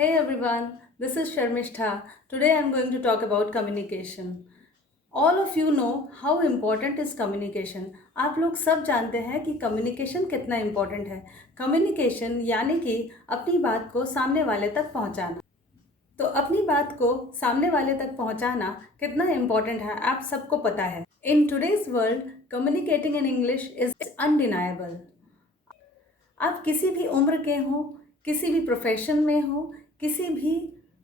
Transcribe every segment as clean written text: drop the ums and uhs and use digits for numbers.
Hey everyone, this is Sharmishtha. Today I'm going to talk about communication. All of you know how important is communication. आप लोग सब जानते हैं कि communication कितना इम्पोर्टेंट है. कम्युनिकेशन यानी कि अपनी बात को सामने वाले तक पहुंचाना. तो अपनी बात को सामने वाले तक पहुंचाना कितना इम्पोर्टेंट है आप सबको पता है. In today's world communicating in English is undeniable. आप किसी भी उम्र के हो, किसी भी प्रोफेशन में हो, किसी भी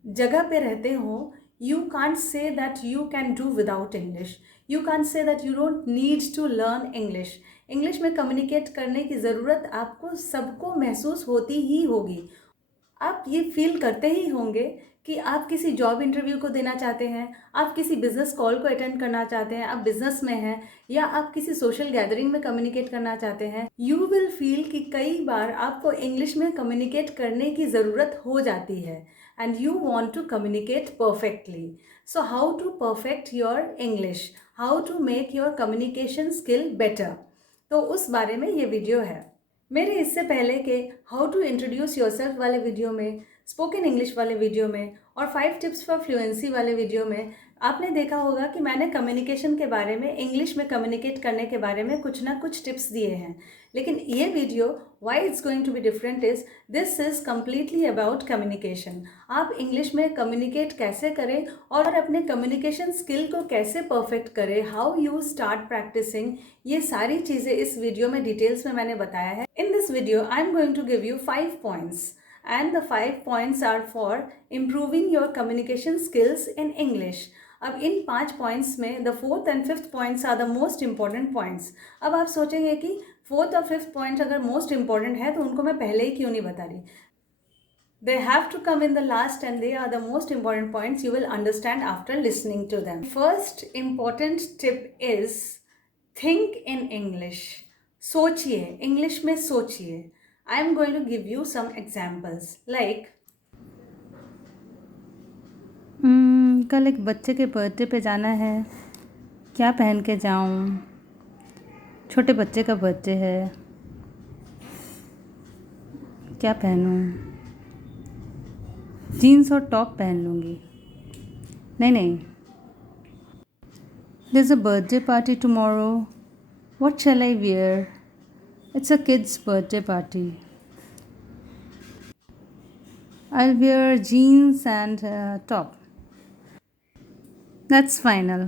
जगह पे रहते हो, you can't say that you can do without English. You can't say that you don't need to learn English. English में कम्युनिकेट करने की ज़रूरत आपको सबको महसूस होती ही होगी. आप ये फील करते ही होंगे कि आप किसी जॉब इंटरव्यू को देना चाहते हैं, आप किसी बिजनेस कॉल को अटेंड करना चाहते हैं, आप बिजनेस में हैं या आप किसी सोशल गैदरिंग में कम्युनिकेट करना चाहते हैं. यू विल फील कि कई बार आपको इंग्लिश में कम्युनिकेट करने की ज़रूरत हो जाती है and you want to communicate perfectly. So how to perfect your English, how to make your communication skill better, तो उस बारे में ये वीडियो है. मेरे इससे पहले के हाउ टू इंट्रोड्यूस योरसेल्फ वाले वीडियो में, स्पोकन इंग्लिश वाले वीडियो में और 5 टिप्स फॉर फ्लुएंसी वाले वीडियो में आपने देखा होगा कि मैंने कम्युनिकेशन के बारे में, इंग्लिश में कम्युनिकेट करने के बारे में कुछ ना कुछ टिप्स दिए हैं. लेकिन ये video why it's going to be different is this is completely about communication. आप इंग्लिश में कम्युनिकेट कैसे करें और अपने कम्युनिकेशन स्किल को कैसे परफेक्ट करें, हाउ यू स्टार्ट प्रैक्टिसिंग, ये सारी चीज़ें इस वीडियो में डिटेल्स में मैंने बताया है. In this video I am going to give you 5 points and the 5 points are for improving your communication skills in English. अब इन 5 पॉइंट्स में the 4th and 5th points are the most important points. अब आप सोचेंगे कि 4th और 5th point अगर most important है तो उनको मैं पहले ही क्यों नहीं बता रही. They have to come in the last and they are the most important points you will understand after listening to them. First important tip is think in English. सोचिए, इंग्लिश में सोचिए. I am going to give you some examples like कल एक बच्चे के birthday पे जाना है, क्या पहन के जाऊं? छोटे बच्चे का बर्थडे है, क्या पहनूं? जीन्स और टॉप पहन लूँगी. नहीं. There's a birthday party tomorrow. What shall I wear? It's a kid's birthday party. I'll wear jeans and top. That's final.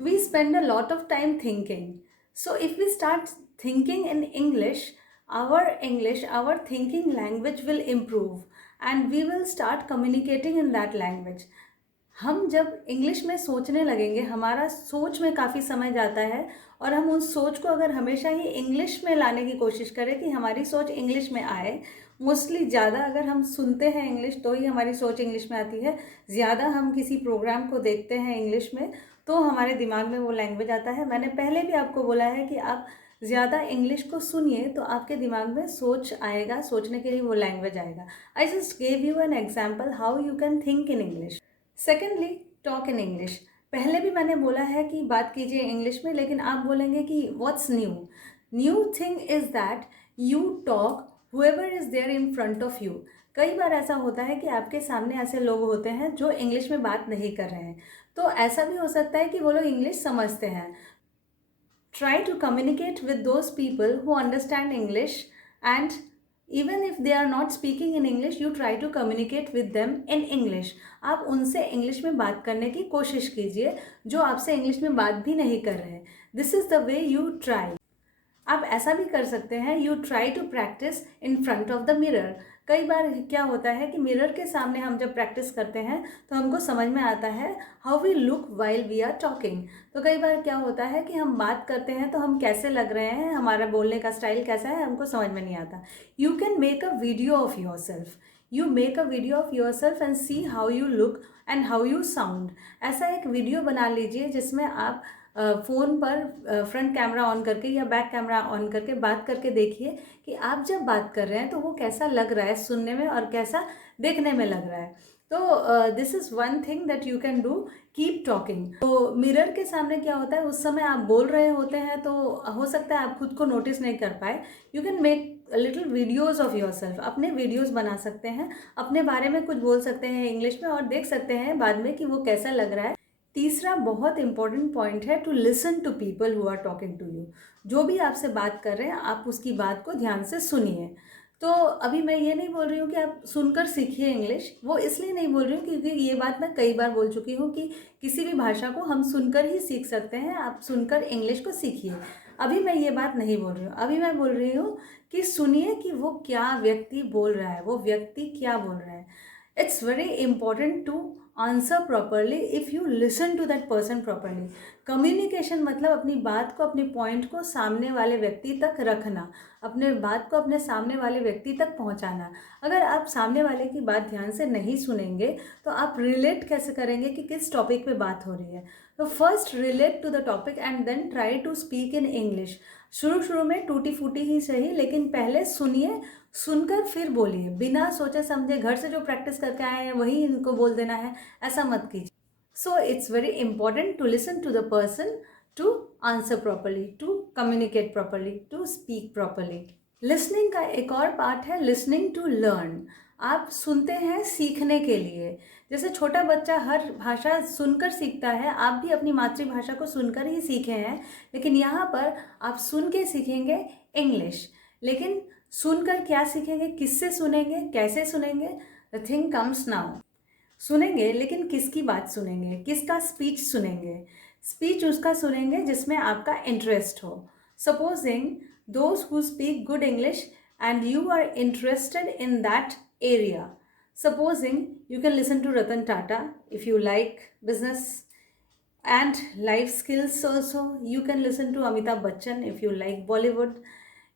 We spend a lot of time thinking. So if we start thinking in English, our thinking language will improve and we will start communicating in that language. हम जब English में सोचने लगेंगे, हमारा सोच में काफ़ी समय जाता है और हम उस सोच को अगर हमेशा ही इंग्लिश में लाने की कोशिश करें कि हमारी सोच इंग्लिश में आए. मोस्टली ज़्यादा अगर हम सुनते हैं इंग्लिश तो ही हमारी सोच इंग्लिश में आती है. ज़्यादा हम किसी प्रोग्राम को देखते हैं इंग्लिश में तो हमारे दिमाग में वो लैंग्वेज आता है. मैंने पहले भी आपको बोला है कि आप ज़्यादा इंग्लिश को सुनिए तो आपके दिमाग में सोच आएगा, सोचने के लिए वो लैंग्वेज आएगा. I just gave you an example how you can think in English. Secondly, talk in English. पहले भी मैंने बोला है कि बात कीजिए इंग्लिश में, लेकिन आप बोलेंगे कि what's new. New thing is that you talk whoever is there in front of you. कई बार ऐसा होता है कि आपके सामने ऐसे लोग होते हैं जो इंग्लिश में बात नहीं कर रहे हैं, तो ऐसा भी हो सकता है कि वो लोग इंग्लिश समझते हैं. Try to communicate with those people who understand English, and even if they are not speaking in English, you try to communicate with them in English. आप उनसे इंग्लिश में बात करने की कोशिश कीजिए जो आपसे इंग्लिश में बात भी नहीं कर रहे. This is the way you try. आप ऐसा भी कर सकते हैं, you try to practice in front of the mirror. कई बार क्या होता है कि मिरर के सामने हम जब प्रैक्टिस करते हैं तो हमको समझ में आता है how we look while we are talking. तो कई बार क्या होता है कि हम बात करते हैं तो हम कैसे लग रहे हैं, हमारा बोलने का स्टाइल कैसा है, हमको समझ में नहीं आता. You can make a video of your self. You make a video of your self and see how you look and how you sound. ऐसा एक वीडियो बना लीजिए जिसमें आप फ़ोन पर फ्रंट कैमरा ऑन करके या बैक कैमरा ऑन करके बात करके देखिए कि आप जब बात कर रहे हैं तो वो कैसा लग रहा है सुनने में और कैसा देखने में लग रहा है. तो this is one thing that you can do, keep talking. तो मिरर के सामने क्या होता है, उस समय आप बोल रहे होते हैं तो हो सकता है आप खुद को नोटिस नहीं कर पाए. You can make little videos of your self, अपने वीडियोज़ बना सकते हैं, अपने बारे में कुछ बोल सकते हैं इंग्लिश में और देख सकते हैं बाद में कि वो कैसा लग रहा है। तीसरा बहुत इंपॉर्टेंट पॉइंट है to listen to people who are talking to you. जो भी आपसे बात कर रहे हैं आप उसकी बात को ध्यान से सुनिए। तो अभी मैं ये नहीं बोल रही हूँ कि आप सुनकर सीखिए इंग्लिश, वो इसलिए नहीं बोल रही हूँ क्योंकि ये बात मैं कई बार बोल चुकी हूँ कि किसी भी भाषा को हम सुनकर ही सीख सकते हैं, आप सुनकर इंग्लिश को सीखिए। अभी मैं ये बात नहीं बोल रही हूँ, अभी मैं बोल रही हूँ कि सुनिए कि वो क्या व्यक्ति बोल रहा है, वो व्यक्ति क्या बोल रहा है। It's very important to answer properly if you listen to that person properly. Communication मतलब अपनी बात को, अपने पॉइंट को सामने वाले व्यक्ति तक रखना, अपने बात को अपने सामने वाले व्यक्ति तक पहुंचाना। अगर आप सामने वाले की बात ध्यान से नहीं सुनेंगे तो आप रिलेट कैसे करेंगे कि किस टॉपिक पे बात हो रही है। तो first relate to the topic and then try to speak in English. शुरू में टूटी फूटी ही सही, लेकिन पहले सुनिए, सुनकर फिर बोलिए। बिना सोचे समझे घर से जो प्रैक्टिस करके आए हैं वही इनको बोल देना है, ऐसा मत कीजिए। So it's very important to listen to the person, to answer properly, to communicate properly, to speak properly. Listening का एक और पार्ट है लिसनिंग टू लर्न। आप सुनते हैं सीखने के लिए। जैसे छोटा बच्चा हर भाषा सुनकर सीखता है, आप भी अपनी मातृभाषा को सुनकर ही सीखे हैं, लेकिन यहाँ पर आप सुन के सीखेंगे इंग्लिश। लेकिन सुनकर क्या सीखेंगे, किससे सुनेंगे, कैसे सुनेंगे? The thing comes now. सुनेंगे, लेकिन किसकी बात सुनेंगे, किसका स्पीच सुनेंगे? स्पीच उसका सुनेंगे जिसमें आपका इंटरेस्ट हो। Supposing those who speak good English and you are interested in that area. Supposing you can listen to Ratan Tata if you like business and life skills also. You can listen to Amitabh Bachchan if you like Bollywood.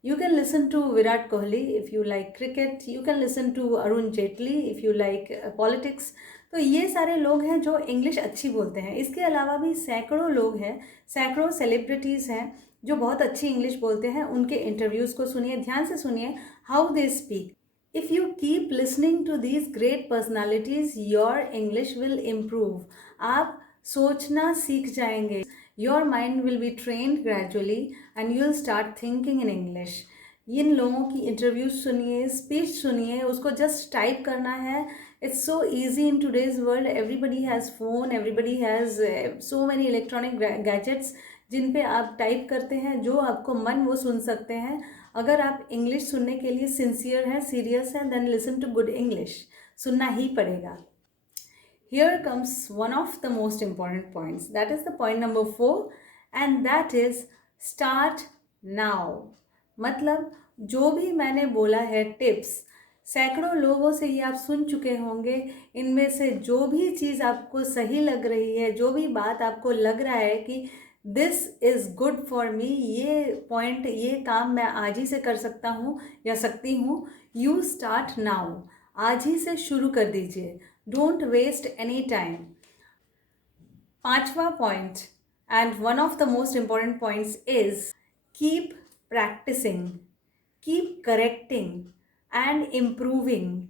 You can listen to Virat Kohli if you like cricket. You can listen to Arun Jaitley if you like politics. तो ये सारे लोग हैं जो English अच्छी बोलते हैं। इसके अलावा भी सैकड़ों लोग हैं, सैकड़ों सेलिब्रिटीज़ हैं जो बहुत अच्छी इंग्लिश बोलते हैं। उनके इंटरव्यूज़ को सुनिए, ध्यान से सुनिए how they speak. If you keep listening to these great personalities your English will improve. आप सोचना सीख जाएंगे। Your mind will be trained gradually and you will start thinking in English. इन लोगों की इंटरव्यूज सुनिए, स्पीच सुनिए, उसको जस्ट टाइप करना है। It's so easy in today's world. Everybody has phone, everybody has so many electronic gadgets जिन पे आप टाइप करते हैं, जो आपको मन वो सुन सकते हैं। अगर आप इंग्लिश सुनने के लिए सिंसियर हैं, सीरियस हैं, then listen to good English. सुनना ही पड़ेगा। Here comes one of the most important points. That is the point number 4 and that is start now. मतलब जो भी मैंने बोला है टिप्स, सैकड़ों लोगों से ये आप सुन चुके होंगे। इनमें से जो भी चीज़ आपको सही लग रही है, जो भी बात आपको लग रहा है कि this is good for me, ये पॉइंट, ये काम मैं आज ही से कर सकता हूँ या सकती हूँ, यू स्टार्ट नाउ। आज ही से शुरू कर दीजिए। Don't waste any time. 5वां point and one of the most important points is keep practicing, keep correcting and improving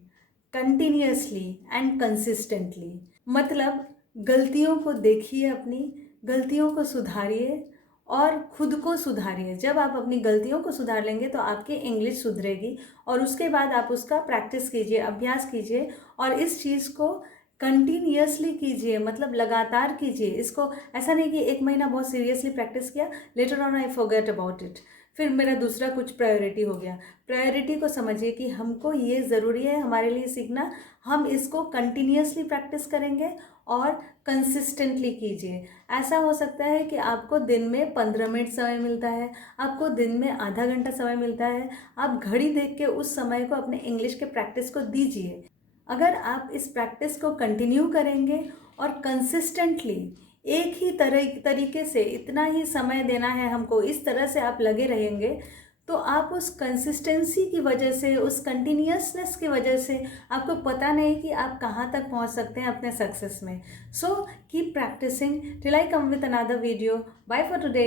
continuously and consistently. मतलब गलतियों को देखिए, अपनी गलतियों को सुधारिए और खुद को सुधारिए। जब आप अपनी गलतियों को सुधार लेंगे तो आपकी इंग्लिश सुधरेगी और उसके बाद आप उसका प्रैक्टिस कीजिए, अभ्यास कीजिए और इस चीज़ को कंटिन्यूसली कीजिए, मतलब लगातार कीजिए। इसको ऐसा नहीं कि एक महीना बहुत सीरियसली प्रैक्टिस किया, later on I forget about it, फिर मेरा दूसरा कुछ प्रायोरिटी हो गया। प्रायोरिटी को समझिए कि हमको ये ज़रूरी है हमारे लिए सीखना, हम इसको कंटिन्यूसली प्रैक्टिस करेंगे और कंसिस्टेंटली कीजिए। ऐसा हो सकता है कि आपको दिन में 15 मिनट समय मिलता है, आपको दिन में आधा घंटा समय मिलता है, आप घड़ी देख के उस समय को अपने इंग्लिश के प्रैक्टिस को दीजिए। अगर आप इस प्रैक्टिस को कंटिन्यू करेंगे और कंसिस्टेंटली एक ही तरीके से इतना ही समय देना है हमको, इस तरह से आप लगे रहेंगे, तो आप उस कंसिस्टेंसी की वजह से, उस कंटिन्यूसनेस की वजह से आपको पता नहीं कि आप कहाँ तक पहुँच सकते हैं अपने सक्सेस में। So keep practising till I come with another video. Bye for today.